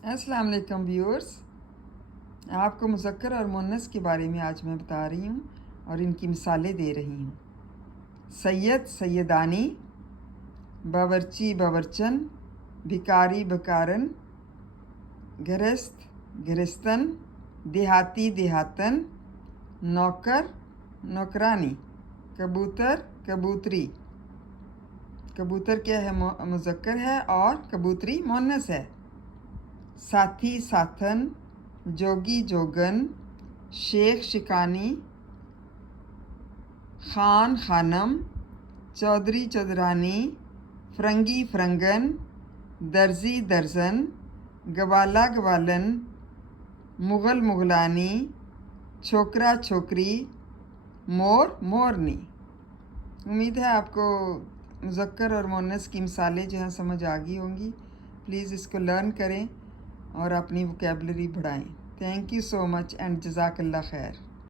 अस्सलाम वालेकुम व्यूअर्स। आपको मुज़क्कर और मुअन्नस के बारे में आज मैं बता रही हूँ और इनकी मिसालें दे रही हूँ। सैयद सैयदानी, बावर्ची बावर्चन, भिकारी भिकारन, गृहस्थ गृहस्थन, देहाती देहातन, नौकर नौकरानी, कबूतर कबूतरी। कबूतर क्या है? मुज़क्कर है और कबूतरी मुअन्नस है। साथी साथन, जोगी जोगन, शेख शिकानी, खान खानम, चौधरी चौधरानी, फरंगी फरंगन, दर्जी दर्जन, गवाला गवालन, मुग़ल मुग़लानी, छोकरा छोकरी, मोर मोरनी। उम्मीद है आपको मुज़क्कर और मुअन्नस की मिसालें जो हैं समझ आ गई होंगी। प्लीज़ इसको लर्न करें और अपनी वोकैबुलरी बढ़ाएं। Thank you so much and जज़ाकल्लाह खैर।